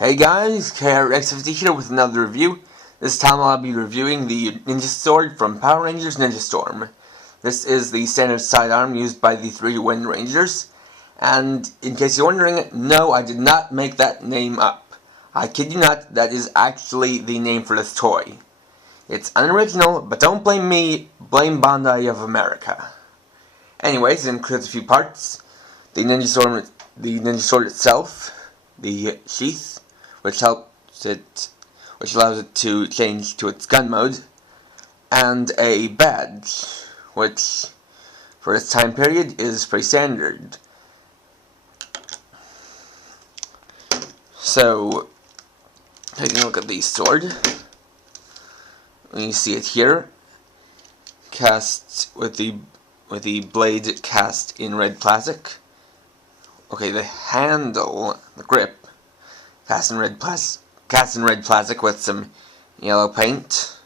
Hey guys, KRX50 here with another review. This time I'll be reviewing the Ninja Sword from Power Rangers Ninja Storm. This is the standard sidearm used by the 3 Wind Rangers. And in case you're wondering, no, I did not make that name up. I kid you not, that is actually the name for this toy. It's unoriginal, but don't blame me, blame Bandai of America. Anyways, it includes a few parts. The Ninja Sword itself, the sheath, which allows it to change to its gun mode, and a badge, which for this time period is pretty standard. So, taking a look at the sword, when you see it here, cast with the blade cast in red plastic. Okay, the handle, the grip, cast in red plastic with some yellow paint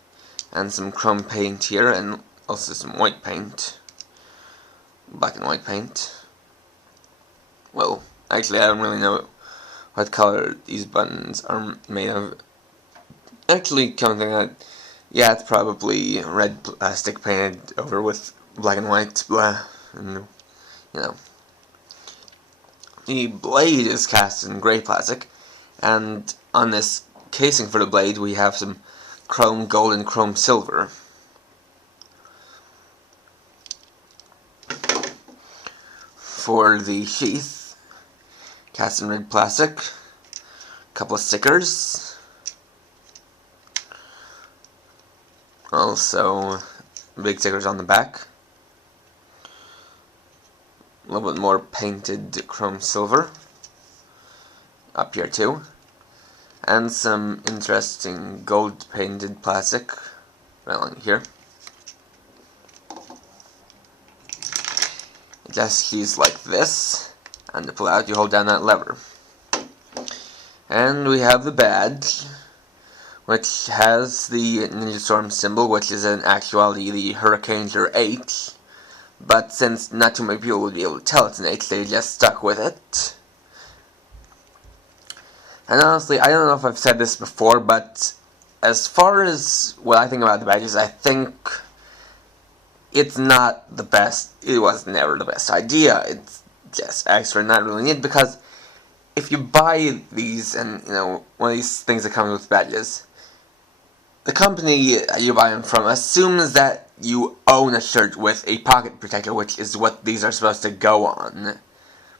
and some chrome paint here, and also some white paint, black and white paint. Well, actually, I don't really know what color these buttons are made of. Actually, come to think of that, yeah, it's probably red plastic painted over with black and white, blah, and you know. The blade is cast in gray plastic, and on this casing for the blade we have some chrome gold and chrome silver. For the sheath, cast in red plastic, a couple of stickers, also big stickers on the back. A little bit more painted chrome silver up here too, and some interesting gold painted plastic right along here. It just keys like this, and to pull out you hold down that lever. And we have the badge, which has the Ninja Storm symbol, which is in actuality the Hurricaneer H. But since not too many people would be able to tell it's an H, they just stuck with it. And honestly, I don't know if I've said this before, but as far as what I think about the badges, I think it's not the best. It was never the best idea. It's just extra, not really needed, because if you buy these, and you know, one of these things that comes with badges, the company you buy them from assumes that you own a shirt with a pocket protector, which is what these are supposed to go on.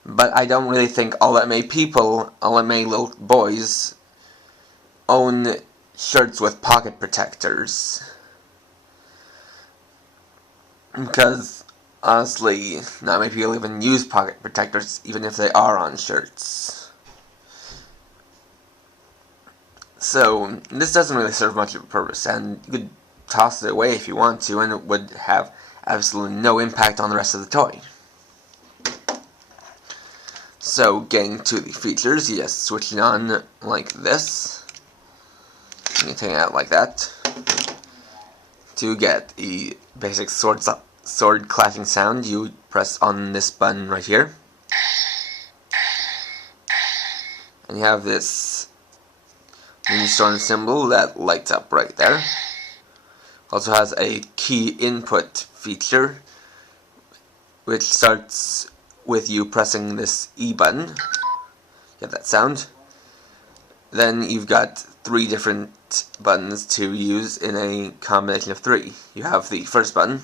But I don't really think all that many people, all that many little boys, own shirts with pocket protectors. Because, honestly, not many people even use pocket protectors, even if they are on shirts. So, this doesn't really serve much of a purpose, and you could toss it away if you want to, and it would have absolutely no impact on the rest of the toy. So, getting to the features, you just switch it on like this. You can take it out like that. To get the basic sword clashing sound, you press on this button right here. And you have this Ninja Storm symbol that lights up right there. Also has a key input feature, which starts with you pressing this E button. Get that sound. Then you've got 3 different buttons to use in a combination of 3. You have the first button,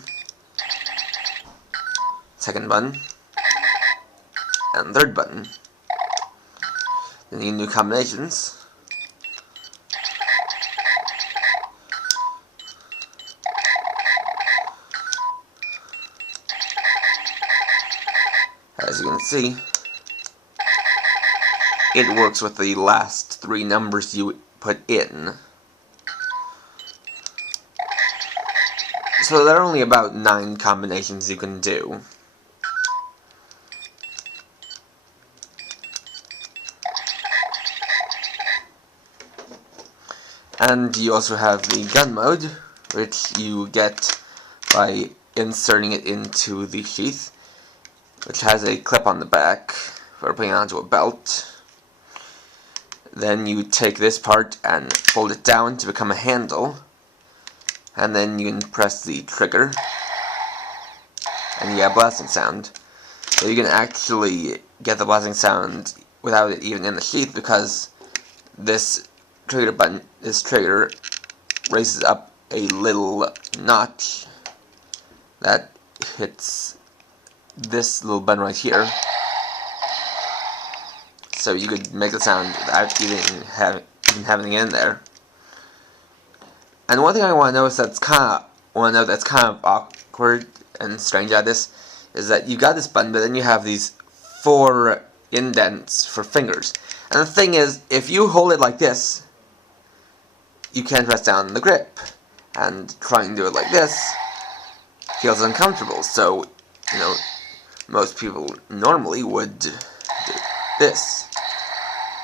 second button, and third button. Then you can do combinations. As you can see, it works with the last 3 numbers you put in. So there are only about 9 combinations you can do. And you also have the gun mode, which you get by inserting it into the sheath, which has a clip on the back for putting it onto a belt. Then you take this part and fold it down to become a handle, and then you can press the trigger, and you get a blasting sound. So you can actually get the blasting sound without it even in the sheath, because this trigger button, this trigger, raises up a little notch that hits this little button right here. So you could make the sound without even having it in there. And one thing I want to notice that's kind of awkward and strange at this is that you got this button, but then you have these 4 indents for fingers. And the thing is, if you hold it like this, you can't press down on the grip. And trying to do it like this feels uncomfortable. So, you know, most people normally would do this.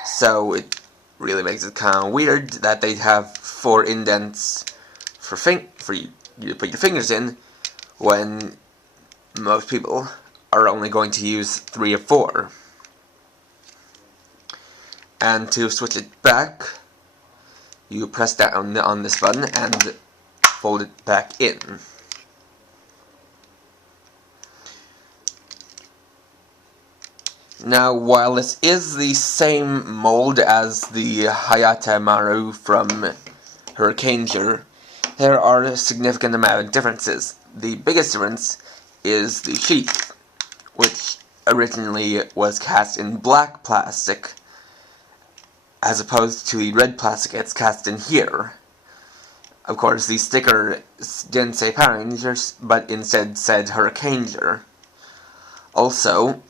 So it really makes it kind of weird that they have 4 indents for you to put your fingers in, when most people are only going to use 3 or 4. And to switch it back, you press down on this button and fold it back in. Now, while this is the same mold as the Hayate Maru from Hurricaneger, there are a significant amount of differences. The biggest difference is the sheath, which originally was cast in black plastic, as opposed to the red plastic it's cast in here. Of course, the sticker didn't say Power Rangers, but instead said Hurricaneger. Also,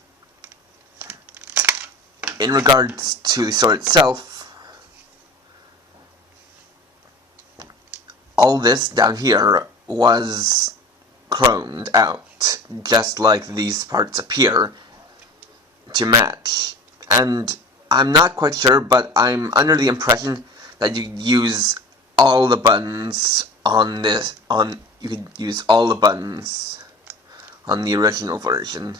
in regards to the sword itself, all this down here was chromed out, just like these parts appear, to match. And I'm not quite sure, but I'm under the impression that you use all the buttons on this, you could use all the buttons on the original version.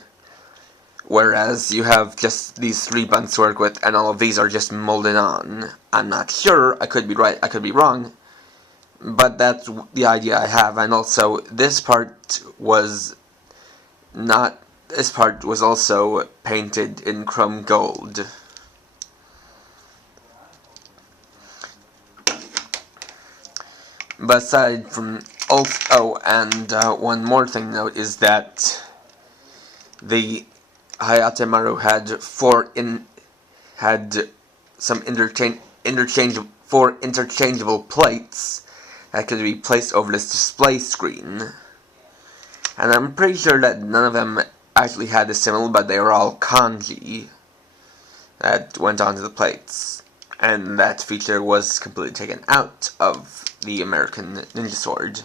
Whereas you have just these 3 buttons to work with, and all of these are just molded on. I'm not sure, I could be right, I could be wrong, but that's the idea I have. And also, this part was also painted in chrome gold. But aside from one more thing to note is that the Hayate Maru had 4 interchangeable plates that could be placed over this display screen. And I'm pretty sure that none of them actually had this symbol, but they were all kanji that went onto the plates. And that feature was completely taken out of the American Ninja Sword.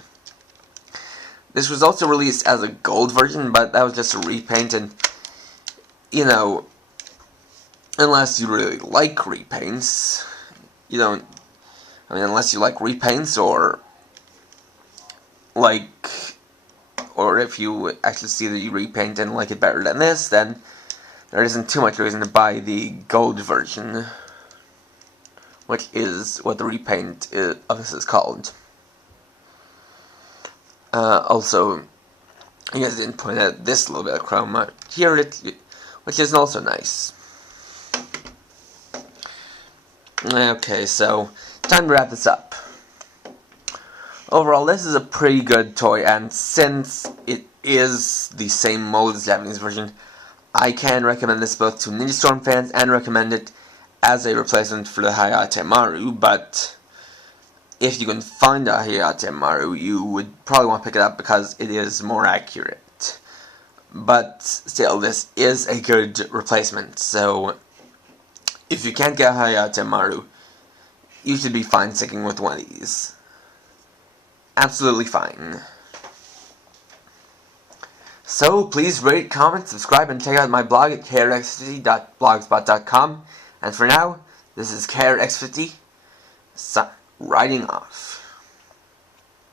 This was also released as a gold version, but that was just a repaint, and you know, unless you really like repaints, unless you like repaints, or if you actually see the repaint and like it better than this, then there isn't too much reason to buy the gold version, which is what the repaint of this is called. Also, I guess I didn't point out this little bit of chrome here, which is also nice. Okay, so time to wrap this up. Overall, this is a pretty good toy, and since it is the same mold as the Japanese version, I can recommend this both to Ninja Storm fans and recommend it as a replacement for the Hayate Maru. But if you can find a Hayate Maru, you would probably want to pick it up because it is more accurate. But still, this is a good replacement, so if you can't get a Hayate Maru, you should be fine sticking with one of these. Absolutely fine. So please rate, comment, subscribe, and check out my blog at krx50.blogspot.com. And for now, this is KRX50, writing off.